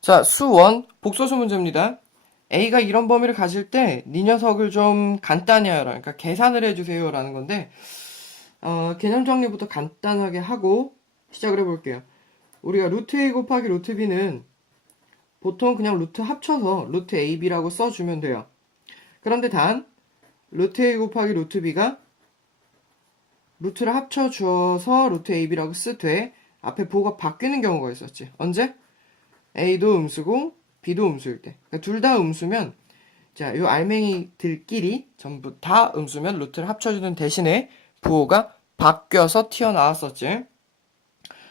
자, 수원 복소수 문제입니다. A가 이런 범위를 가질 때 네 녀석을 좀 간단히 하여라. 그러니까 계산을 해주세요 라는 건데 어, 개념 정리부터 간단하게 하고 시작을 해볼게요. 우리가 루트 A 곱하기 루트 B는 보통 그냥 루트 합쳐서 루트 AB라고 써주면 돼요. 그런데 단 루트 A 곱하기 루트 B가 루트를 합쳐 주어서 루트 AB라고 쓰되 앞에 부호가 바뀌는 경우가 있었지. 언제? A도 음수고 B도 음수일 때. 그러니까 둘 다 음수면 자, 요 알맹이들끼리 전부 다 음수면 루트를 합쳐주는 대신에 부호가 바뀌어서 튀어나왔었지.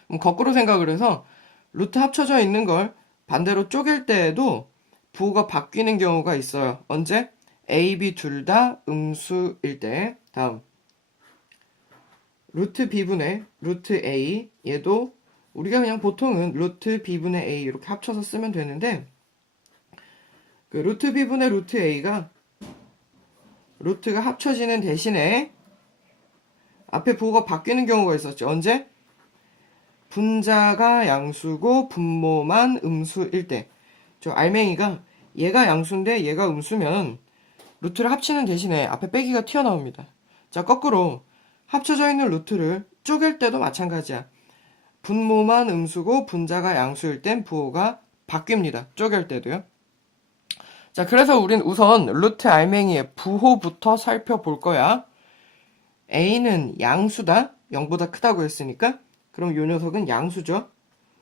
그럼 거꾸로 생각을 해서 루트 합쳐져 있는 걸 반대로 쪼갤 때에도 부호가 바뀌는 경우가 있어요. 언제? A, B 둘 다 음수일 때. 다음. 루트 B분의 루트 A 얘도 우리가 그냥 보통은 루트 B분의 A 이렇게 합쳐서 쓰면 되는데 그 루트 B분의 루트 A가 루트가 합쳐지는 대신에 앞에 부호가 바뀌는 경우가 있었죠. 언제? 분자가 양수고 분모만 음수일 때. 저 알맹이가 얘가 양수인데 얘가 음수면 루트를 합치는 대신에 앞에 빼기가 튀어나옵니다. 자, 거꾸로 합쳐져 있는 루트를 쪼갤 때도 마찬가지야. 분모만 음수고 분자가 양수일 땐 부호가 바뀝니다. 쪼갤 때도요. 자, 그래서 우린 우선 루트 알맹이의 부호부터 살펴볼 거야. a는 양수다. 0보다 크다고 했으니까. 그럼 요 녀석은 양수죠.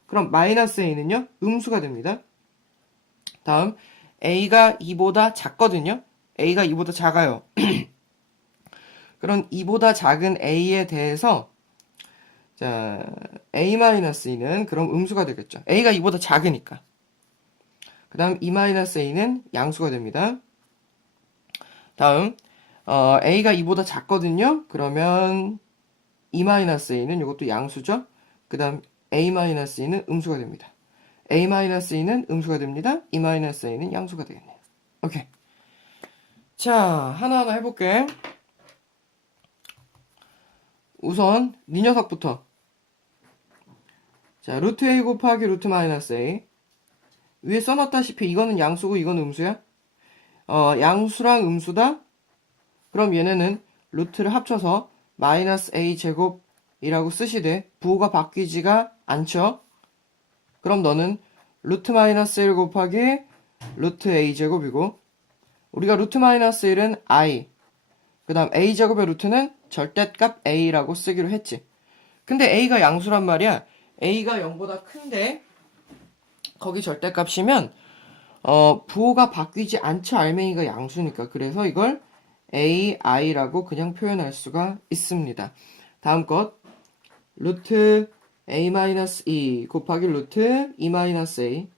그럼 마이너스 a는요. 음수가 됩니다. 다음 a가 2보다 작거든요. a가 2보다 작아요. 그런 2보다 작은 a에 대해서 자, a-2는 그럼 음수가 되겠죠. a가 2보다 작으니까. 그 다음 2-a는 양수가 됩니다. 다음 어, a가 2보다 작거든요. 그러면 2-a는 이것도 양수죠. 그 다음 a-e는 음수가 됩니다. a-e는 음수가 됩니다. 2-a는 양수가 되겠네요. 오케이. 자, 하나하나 해볼게. 우선 이 녀석부터 자 루트 a 곱하기 루트 마이너스 a 위에 써놨다시피 이거는 양수고 이건 음수야 어 양수랑 음수다 그럼 얘네는 루트를 합쳐서 마이너스 a 제곱이라고 쓰시되 부호가 바뀌지가 않죠 그럼 너는 루트 마이너스 1 곱하기 루트 a 제곱이고 우리가 루트 마이너스 1은 i 그 다음 a 제곱의 루트는 절대값 a라고 쓰기로 했지. 근데 a가 양수란 말이야. A가 0보다 큰데 거기 절대값이면 어, 부호가 바뀌지 않죠. 알맹이가 양수니까. 그래서 이걸 ai라고 그냥 표현할 수가 있습니다. 다음 것 루트 a-2 곱하기 루트 2-a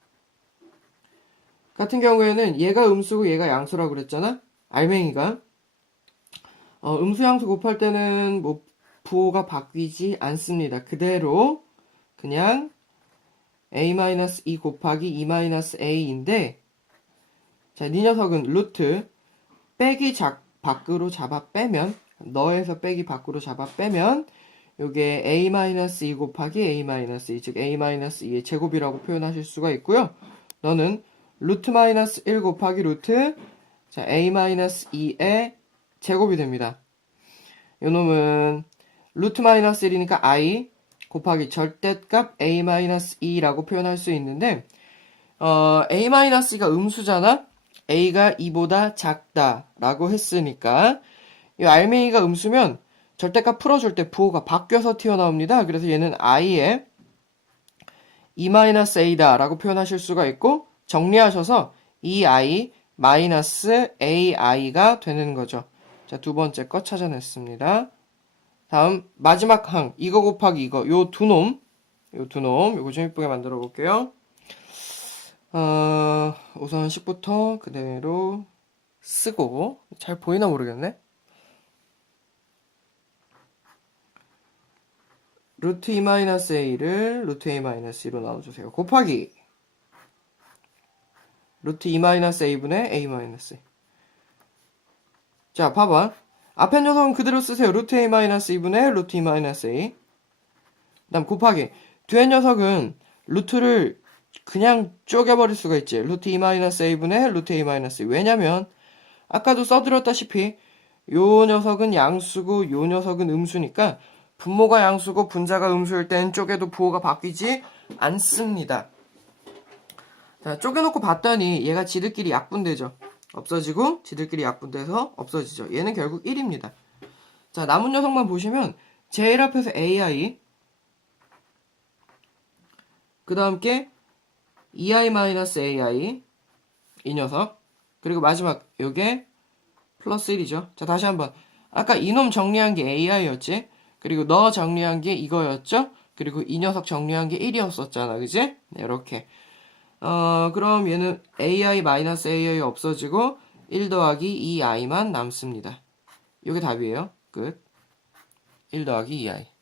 같은 경우에는 얘가 음수고 얘가 양수라고 그랬잖아. 알맹이가 어, 음수 양수 곱할 때는 뭐 부호가 바뀌지 않습니다. 그대로 그냥 a-2 곱하기 2-a인데 자, 이 녀석은 루트 빼기 작 밖으로 잡아 빼면 너에서 빼기 밖으로 잡아 빼면 요게 a-2 곱하기 a-2 즉 a-2의 제곱이라고 표현하실 수가 있고요. 너는 루트 마이너스 1 곱하기 루트 자 a-2의 제곱이 됩니다. 요 놈은 루트 마이너스 1이니까 i 곱하기 절대값 a-2라고 표현할 수 있는데 어, a-2가 음수잖아? a가 2보다 작다라고 했으니까 이 알맹이가 음수면 절대값 풀어줄 때 부호가 바뀌어서 튀어나옵니다. 그래서 얘는 i의 2-a다 라고 표현하실 수가 있고 정리하셔서 2i 마이너스 ai가 되는 거죠. 자, 두 번째 거 찾아냈습니다. 다음, 마지막 항. 이거 곱하기 이거. 요 두 놈. 요 두 놈. 요거 좀 이쁘게 만들어 볼게요. 어, 우선 10부터 그대로 쓰고. 잘 보이나 모르겠네. 루트 2-a를 루트 a-2로 나눠주세요. 곱하기 루트 2-a분의 a-a. 자, 봐봐. 앞에 녀석은 그대로 쓰세요. 루트 a-2분의 루트 2-a. 그 다음 곱하기. 뒤에 녀석은 루트를 그냥 쪼개버릴 수가 있지. 루트 2-a분의 루트 a-2. 왜냐면 아까도 써드렸다시피 요 녀석은 양수고 요 녀석은 음수니까 분모가 양수고 분자가 음수일 땐 쪼개도 부호가 바뀌지 않습니다. 자, 쪼개놓고 봤더니 얘가 지들끼리 약분되죠. 없어지고 지들끼리 약분돼서 없어지죠. 얘는 결국 1입니다. 자, 남은 녀석만 보시면 제일 앞에서 ai 그 다음 게 2i-ai 이 녀석 그리고 마지막 요게 플러스 1이죠. 자, 다시 한번. 아까 이놈 정리한 게 ai였지? 그리고 너 정리한 게 이거였죠? 그리고 이 녀석 정리한 게 1이었었잖아. 그지? 네, 이렇게. 어, 그럼 얘는 ai-ai 없어지고 1 더하기 2i만 남습니다. 요게 답이에요. 끝. 1 더하기 2i.